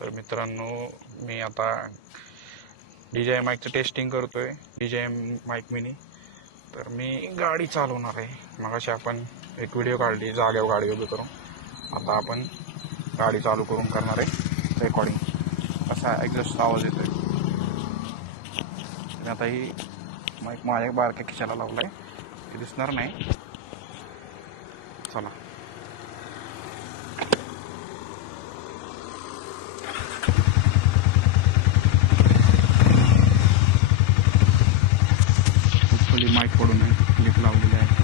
तर मित्रांनो, मी आता DJI माईकचं टेस्टिंग करतोय. DJI mic mini. तर मी गाडी चालवणार आहे. मगाशी आपण एक व्हिडिओ काढली जाग्यावर गाडी उभी करून. आता आपण गाडी चालू करून करणार आहे रेकॉर्डिंग. असा एक्झॉस्ट आवाज येतोय. आता ही माईक माझ्या बारक्या खिशाला लावलाय, ते दिसणार नाही. चला. माईक पडून क्लिप लावलेली आहे.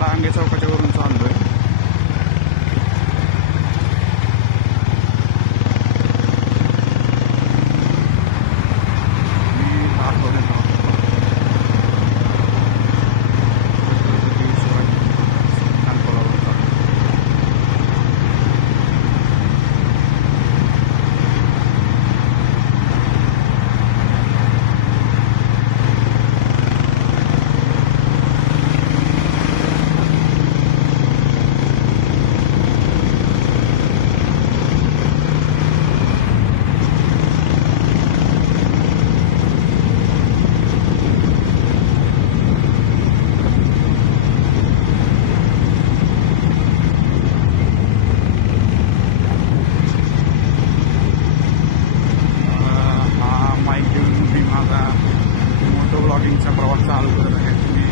डांगे चौकाच्या वरून चाललोय. ब्लॉगिंगचा प्रवास चालू करत आहे. तुम्ही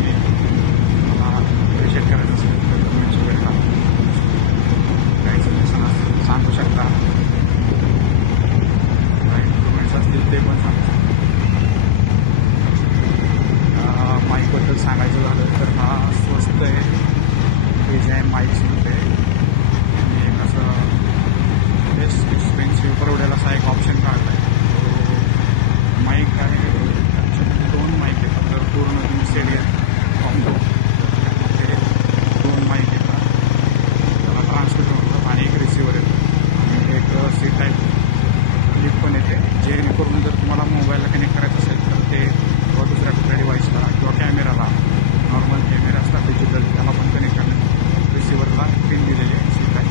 मला विजिट करायचं असेल तर कमेंट्स वगैरे काही सजेशन असतील सांगू शकता. काही कमेंट्स असतील ते पण सांगू शकता. माईकबद्दल सांगायचं झालं तर हा स्वस्त आहे. DJI माईक स्वस्त आहे. आणि एक असं बेस्ट एक्सपेन्सिव्ह परवडेल असा एक ऑप्शन काढला आहे. माईक आहे, दोन माईक येतात. तर पूर्ण तुम्ही सेट कॉम्बो ते दोन माईक येतात. त्याला ट्रान्समिटर होतं आणि एक रिसिव्हर येतं आणि एक सी टाईप क्लिप पण येते. जेणेकरून जर तुम्हाला मोबाईलला कनेक्ट करायचं असेल तर ते किंवा दुसऱ्या कुठल्या डिव्हाइसला किंवा कॅमेराला, नॉर्मल कॅमेरा असतात डिजिटल, त्याला पण कनेक्ट करण्यात रिसिव्हरला पिन दिलेली आहे. सी टाईप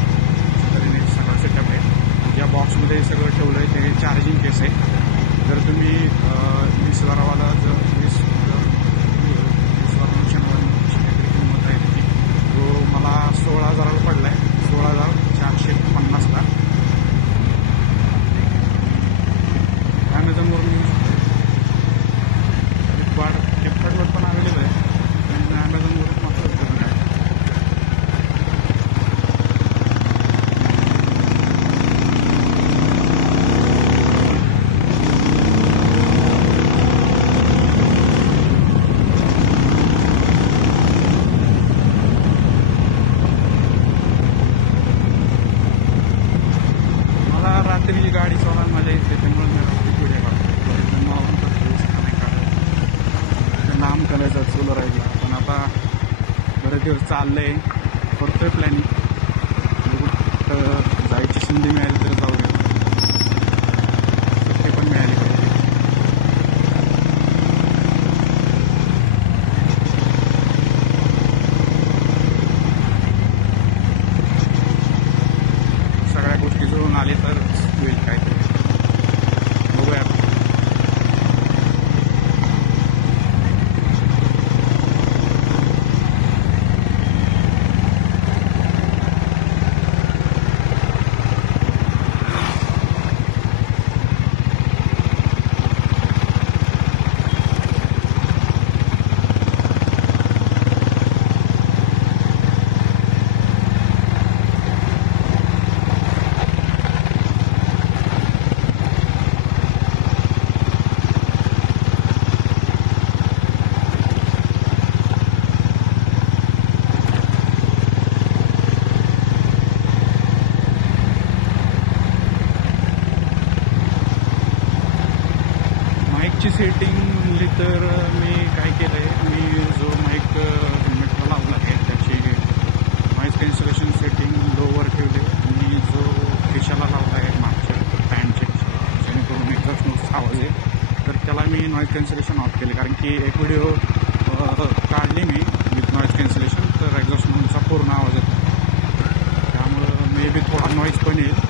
तरीने सगळं सेटअप आहे. या बॉक्समध्ये सगळं ठेवलं आहे. ते चार्जिंग केस आहे. जर तुम्ही 20,000वाला जर 20,000 काहीतरी किंमत आहे त्याची, तो मला 16,000ला पडला आहे. 16,450ला ॲमेझॉनवरून घेऊ शकतो. फ्लिपकार्टवर पण अवेलेबल आहे, पण ॲमेझॉनवरून मात्र करून आहे. रात्रीची गाडी चालवायला मजा येते, त्यामुळे मी रात्री व्हिडिओ काढतो. नाही काढायचं, नाम करायचं सोलो राहिला. पण आता बरेच दिवस चाललं आहे, करतोय प्लॅनिंग. जायची संधी मिळाली तर जाऊया. सुट्टी पण मिळाली पाहिजे. सगळ्या गोष्टी जुळून आले तर होईल काहीतरी. बघूया. नॉईज कॅन्सलेशन ऑफ केले, कारण की एक व्हिडिओ काढली मी विथ नॉईज कॅन्सलेशन, तर एक्झॉस्ट नोईजचा पूर्ण आवाज येतो, त्यामुळं मे बी थोडा नॉईज पण येईल.